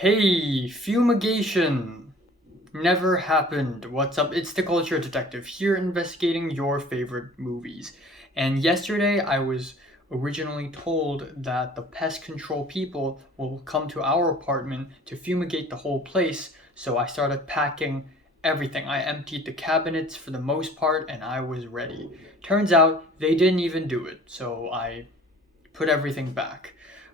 Hey, fumigation! Never happened. What's up? It's the Culture Detective here investigating your favorite movies. And yesterday I was originally told that the pest control people will come to our apartment to fumigate the whole place, so I started packing everything. I emptied the cabinets for the most part and I was ready. Turns out they didn't even do it, so I put everything back.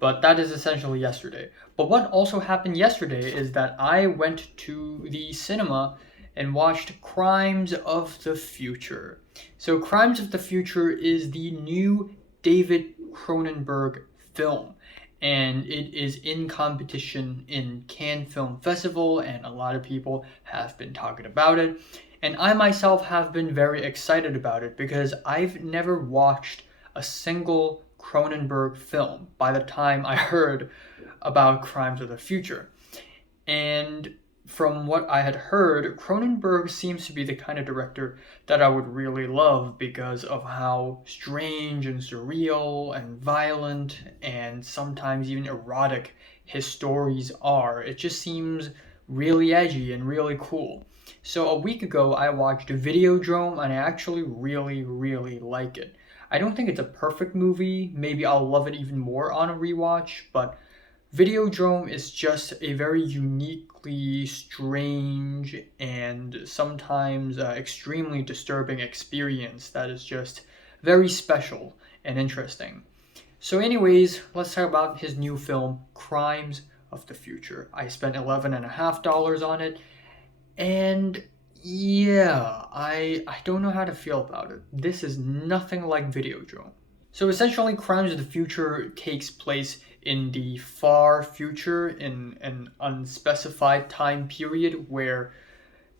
But that is essentially yesterday. But what also happened yesterday is that I went to the cinema and watched Crimes of the Future. So, Crimes of the Future is the new David Cronenberg film, and it is in competition in Cannes Film Festival, and a lot of people have been talking about it. And I myself have been very excited about it because I've never watched a single Cronenberg film by the time I heard about Crimes of the Future. And from what I had heard, Cronenberg seems to be the kind of director that I would really love because of how strange and surreal and violent and sometimes even erotic his stories are. It just seems really edgy and really cool. So a week ago, I watched Videodrome and I actually really like it. I don't think it's a perfect movie. Maybe I'll love it even more on a rewatch, but Videodrome is just a very uniquely strange and sometimes extremely disturbing experience that is just very special and interesting. So, anyways, let's talk about his new film, Crimes of the Future. I spent $11.50 on it, and yeah, I don't know how to feel about it. This is nothing like Videodrome. So essentially, Crimes of the Future takes place in the far future in an unspecified time period where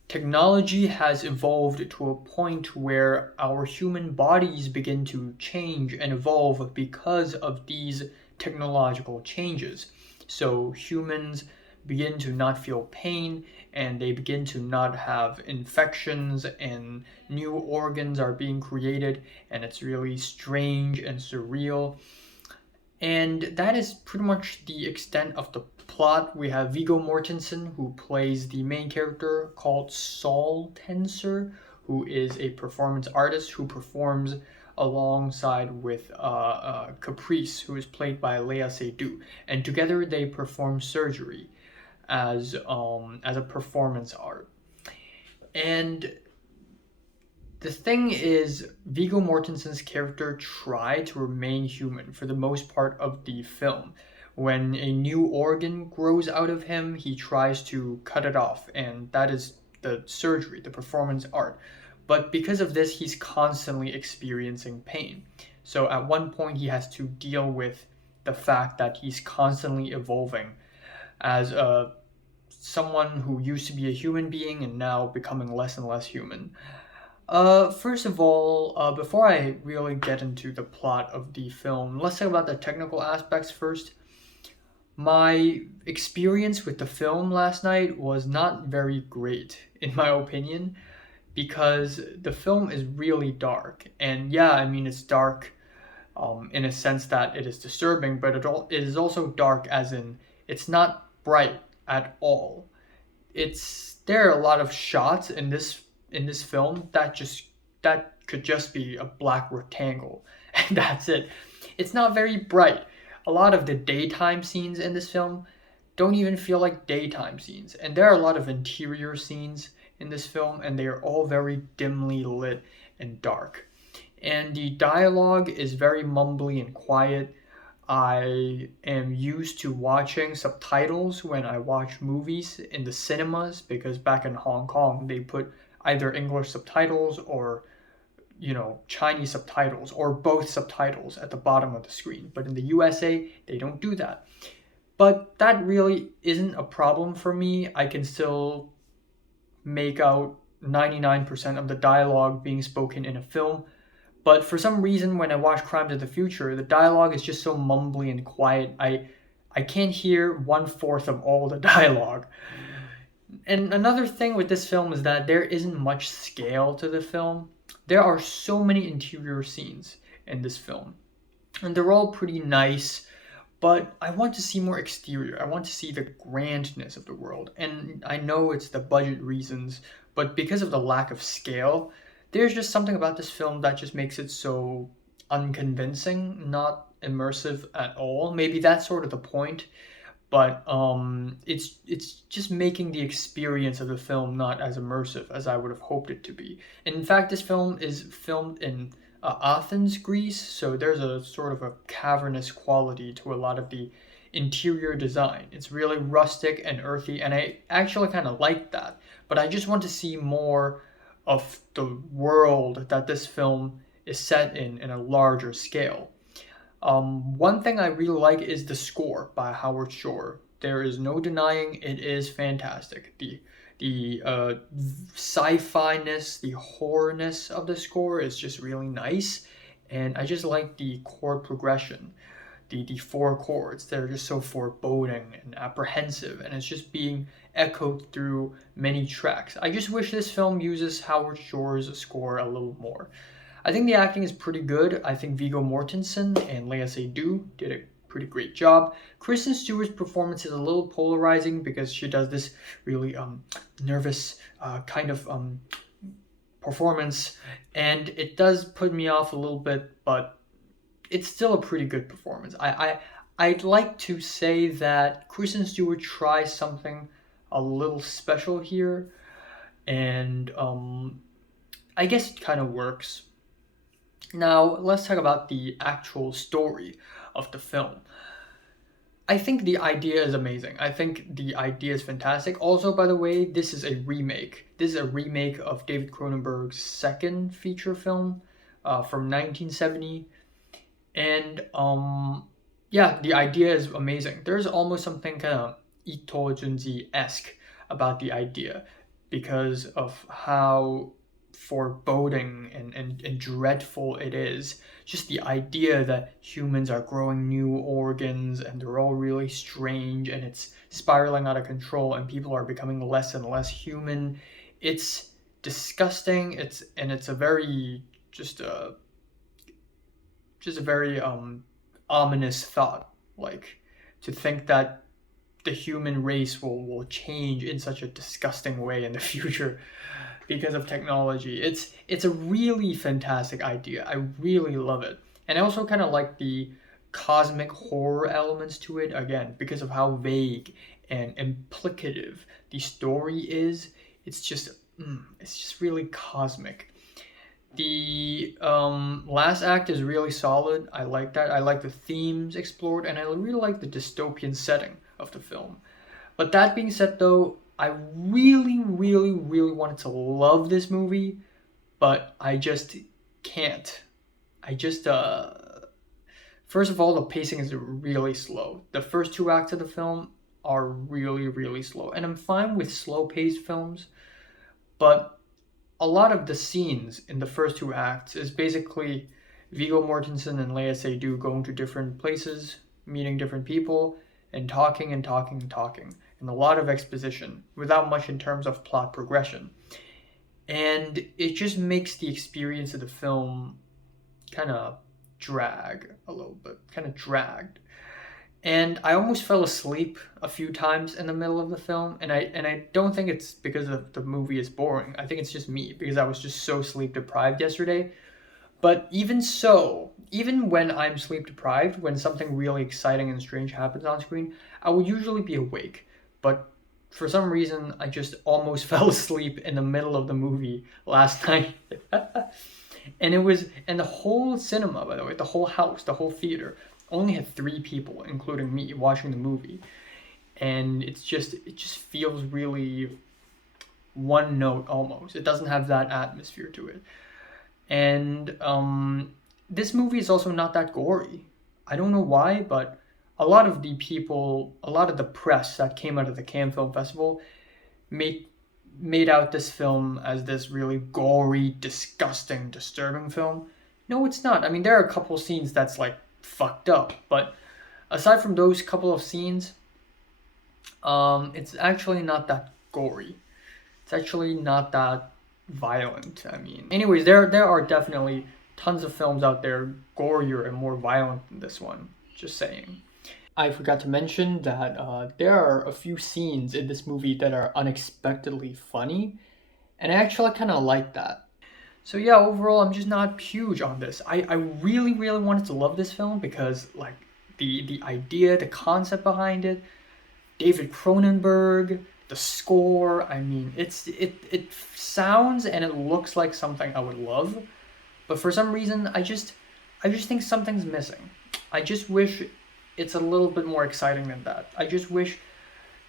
technology has evolved to a point where our human bodies begin to change and evolve because of these technological changes. So humans begin to not feel pain and they begin to not have infections and new organs are being created and it's really strange and surreal. And that is pretty much the extent of the plot. We have Viggo Mortensen, who plays the main character called Saul Tenser, who is a performance artist who performs alongside with Caprice, who is played by Lea Seydoux, and together they perform surgery as a performance art. And the thing is, Viggo Mortensen's character tried to remain human for the most part of the film. When a new organ grows out of him, he tries to cut it off, and that is the surgery, the performance art. But because of this, he's constantly experiencing pain. So at one point, he has to deal with the fact that he's constantly evolving as someone who used to be a human being and now becoming less and less human. First of all, before I really get into the plot of the film, let's talk about the technical aspects first. My experience with the film last night was not very great, in my opinion, because the film is really dark. And yeah, I mean, it's dark in a sense that it is disturbing, but it is also dark as in it's not bright at all. There are a lot of shots in this film that could just be a black rectangle and that's it. It's not very bright. A lot of the daytime scenes in this film don't even feel like daytime scenes, and there are a lot of interior scenes in this film and they are all very dimly lit and dark. And the dialogue is very mumbly and quiet. I am used to watching subtitles when I watch movies in the cinemas because back in Hong Kong they put either English subtitles or Chinese subtitles or both subtitles at the bottom of the screen. But in the USA, they don't do that. But that really isn't a problem for me. I can still make out 99% of the dialogue being spoken in a film. But for some reason, when I watch Crimes of the Future, the dialogue is just so mumbly and quiet. I can't hear 1/4 of all the dialogue. And another thing with this film is that there isn't much scale to the film. There are so many interior scenes in this film, and they're all pretty nice, but I want to see more exterior. I want to see the grandness of the world. And I know it's the budget reasons, but because of the lack of scale, there's just something about this film that just makes it so unconvincing, not immersive at all. Maybe that's sort of the point, but it's just making the experience of the film not as immersive as I would have hoped it to be. And in fact, this film is filmed in Athens, Greece, so there's a sort of a cavernous quality to a lot of the interior design. It's really rustic and earthy, and I actually kind of like that. But I just want to see more of the world that this film is set in a larger scale. One thing I really like is the score by Howard Shore. There is no denying it is fantastic. The sci-fi-ness, the horror-ness of the score is just really nice, and I just like the chord progression. The four chords, they're just so foreboding and apprehensive, and it's just being echoed through many tracks. I just wish this film uses Howard Shore's score a little more. I think the acting is pretty good. I think Viggo Mortensen and Lea Seydoux did a pretty great job. Kristen Stewart's performance is a little polarizing because she does this really nervous kind of performance, and it does put me off a little bit, but it's still a pretty good performance. I'd like to say that Kristen Stewart tries something a little special here, and I guess it kind of works. Now, let's talk about the actual story of the film. I think the idea is amazing. I think the idea is fantastic. Also, by the way, this is a remake. This is a remake of David Cronenberg's second feature film from 1970. And yeah, the idea is amazing. There's almost something kind of Ito Junji-esque about the idea because of how foreboding and dreadful it is. Just the idea that humans are growing new organs and they're all really strange and it's spiraling out of control and people are becoming less and less human. It's disgusting. It's a very just a very ominous thought, like to think that the human race will change in such a disgusting way in the future because of technology. It's a really fantastic idea. I really love it. And I also kind of like the cosmic horror elements to it, again, because of how vague and implicative the story is. It's just really cosmic. The last act is really solid. I like that. I like the themes explored, and I really like the dystopian setting of the film. But that being said, though, I really, really, really wanted to love this movie, but I just can't. I just, first of all, the pacing is really slow. The first two acts of the film are really, really slow. And I'm fine with slow-paced films, but a lot of the scenes in the first two acts is basically Viggo Mortensen and Lea Seydoux going to different places, meeting different people, and talking and talking and talking. And a lot of exposition without much in terms of plot progression. And it just makes the experience of the film kind of drag a little bit, kind of dragged. And I almost fell asleep a few times in the middle of the film, and I don't think it's because of the movie is boring. I think it's just me because I was just so sleep deprived yesterday. But even so, even when I'm sleep deprived, when something really exciting and strange happens on screen, I will usually be awake. But for some reason, I just almost fell asleep in the middle of the movie last night. And the whole cinema, by the way, the whole house, the whole theater, only had 3 people, including me, watching the movie. And it just feels really one note almost. It doesn't have that atmosphere to it. And this movie is also not that gory. I don't know why, but a lot of the press that came out of the Cannes Film Festival made out this film as this really gory, disgusting, disturbing film. No, it's not. I mean, there are a couple scenes that's like fucked up, but aside from those couple of scenes, it's actually not that gory. It's actually not that violent. I mean, anyways, there are definitely tons of films out there gorier and more violent than this one. Just saying. I forgot to mention that there are a few scenes in this movie that are unexpectedly funny, and I actually kind of like that. So yeah, overall, I'm just not huge on this. I really, really wanted to love this film because like the idea, the concept behind it, David Cronenberg, the score. I mean, it sounds and it looks like something I would love, but for some reason, I just think something's missing. I just wish it's a little bit more exciting than that. I just wish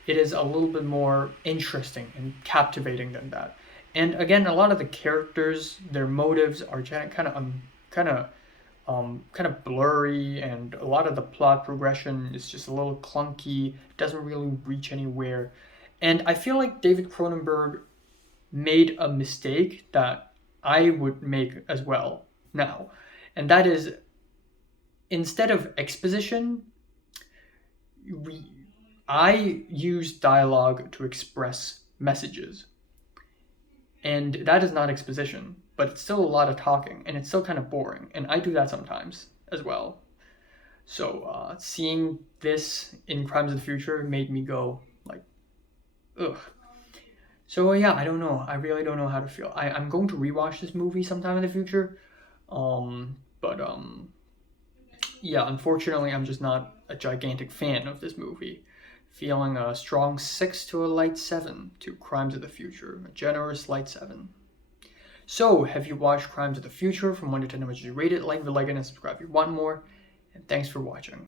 it is a little bit more interesting and captivating than that. And again, a lot of the characters, their motives are kind of blurry, and a lot of the plot progression is just a little clunky. Doesn't really reach anywhere, and I feel like David Cronenberg made a mistake that I would make as well now, and that is instead of exposition, we I use dialogue to express messages. And that is not exposition, but it's still a lot of talking, and it's still kind of boring. And I do that sometimes as well. So seeing this in Crimes of the Future made me go like, ugh. So yeah, I don't know. I really don't know how to feel. I'm going to rewatch this movie sometime in the future. But yeah, unfortunately, I'm just not a gigantic fan of this movie. Feeling a strong 6 to a light 7 to Crimes of the Future, a generous light 7. So, have you watched Crimes of the Future? From 1 to 10, how much you rate it? Like, and subscribe if you want more. And thanks for watching.